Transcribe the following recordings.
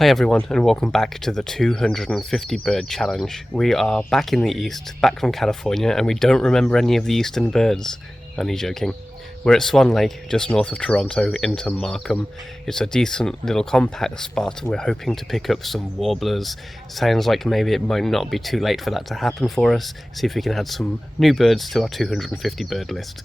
Hi everyone, and welcome back to the 250 bird challenge. We are back in the east, back from California, and we don't remember any of the eastern birds. Only joking. We're at Swan Lake, just north of Toronto, into Markham. It's a decent little compact spot. We're hoping to pick up some warblers. Sounds like maybe it might not be too late for that to happen for us. See if we can add some new birds to our 250 bird list.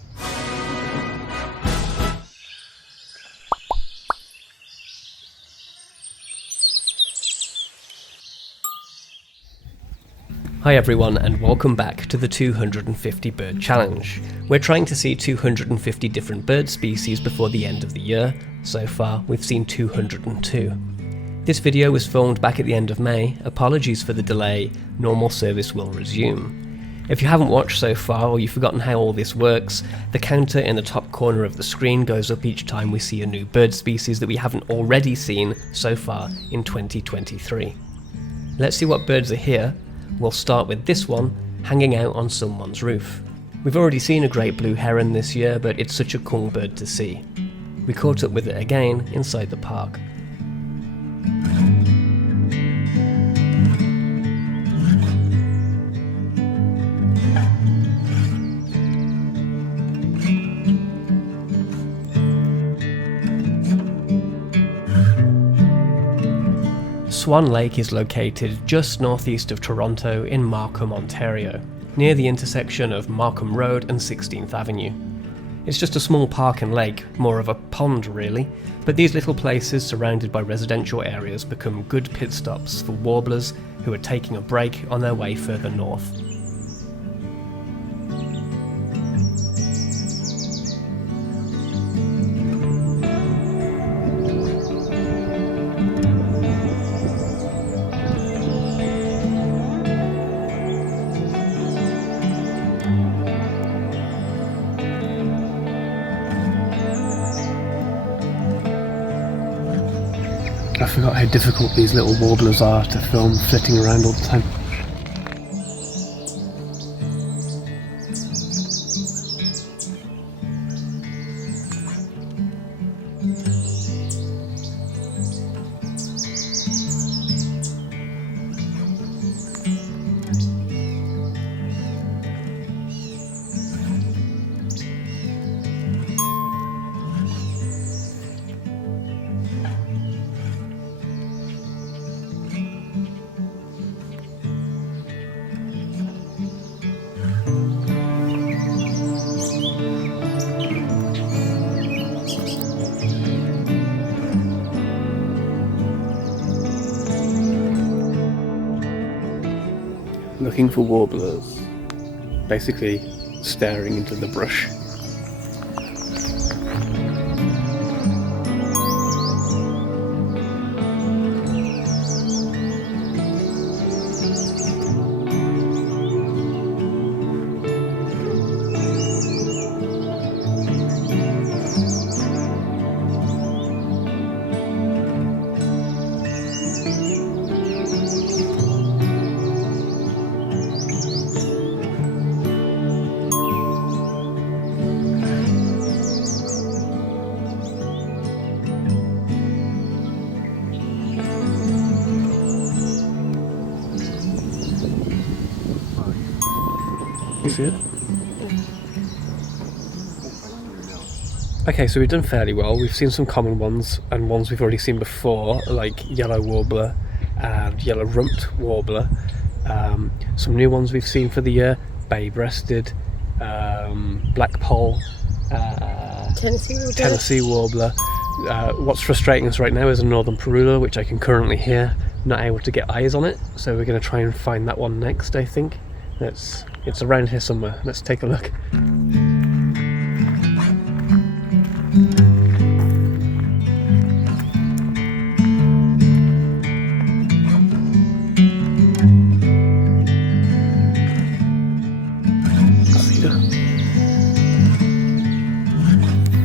Hi everyone, and welcome back to the 250 bird challenge. We're trying to see 250 different bird species before the end of the year. So far, we've seen 202. This video was filmed back at the end of May. Apologies for the delay. Normal service will resume. If you haven't watched so far, or you've forgotten how all this works, the counter in the top corner of the screen goes up each time we see a new bird species that we haven't already seen so far in 2023. Let's see what birds are here. We'll start with this one, hanging out on someone's roof. We've already seen a great blue heron this year, but it's such a cool bird to see. We caught up with it again inside the park. Swan Lake is located just northeast of Toronto in Markham, Ontario, near the intersection of Markham Road and 16th Avenue. It's just a small park and lake, more of a pond really, but these little places surrounded by residential areas become good pit stops for warblers who are taking a break on their way further north. I forgot how difficult these little warblers are to film flitting around all the time. Looking for warblers, basically staring into the brush. You see it? Okay, so we've done fairly well. We've seen some common ones and ones we've already seen before, like yellow warbler and yellow rumped warbler. Some new ones we've seen for the year: bay-breasted, black poll, Tennessee warbler. What's frustrating us right now is a northern parula, which I can currently hear. Not able to get eyes on it, so we're going to try and find that one next, I think. It's around here somewhere. Let's take a look.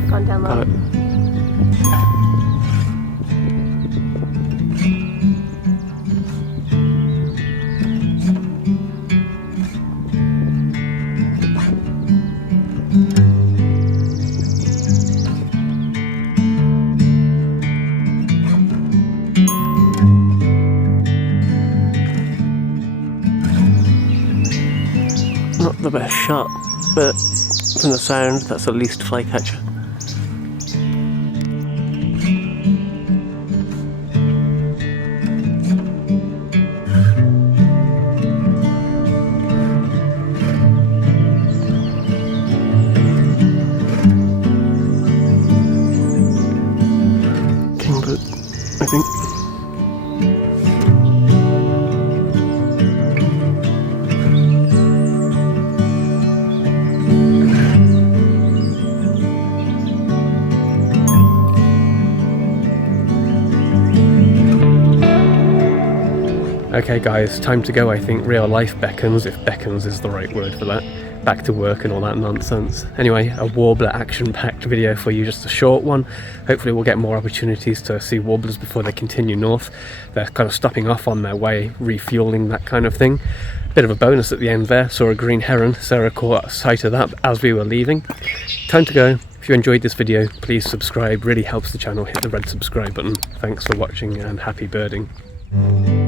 Gone down low. Got it. the best shot, but from the sound, that's at least flycatcher. I think. Okay guys, time to go. I think real life beckons, if beckons is the right word for that. Back to work and all that nonsense. Anyway, a warbler action-packed video for you, just a short one. Hopefully we'll get more opportunities to see warblers before they continue north. They're kind of stopping off on their way, refueling, that kind of thing. Bit of a bonus at the end there, saw a green heron. Sara caught sight of that as we were leaving. Time to go. If you enjoyed this video, please subscribe, really helps the channel. Hit the red subscribe button. Thanks for watching and happy birding.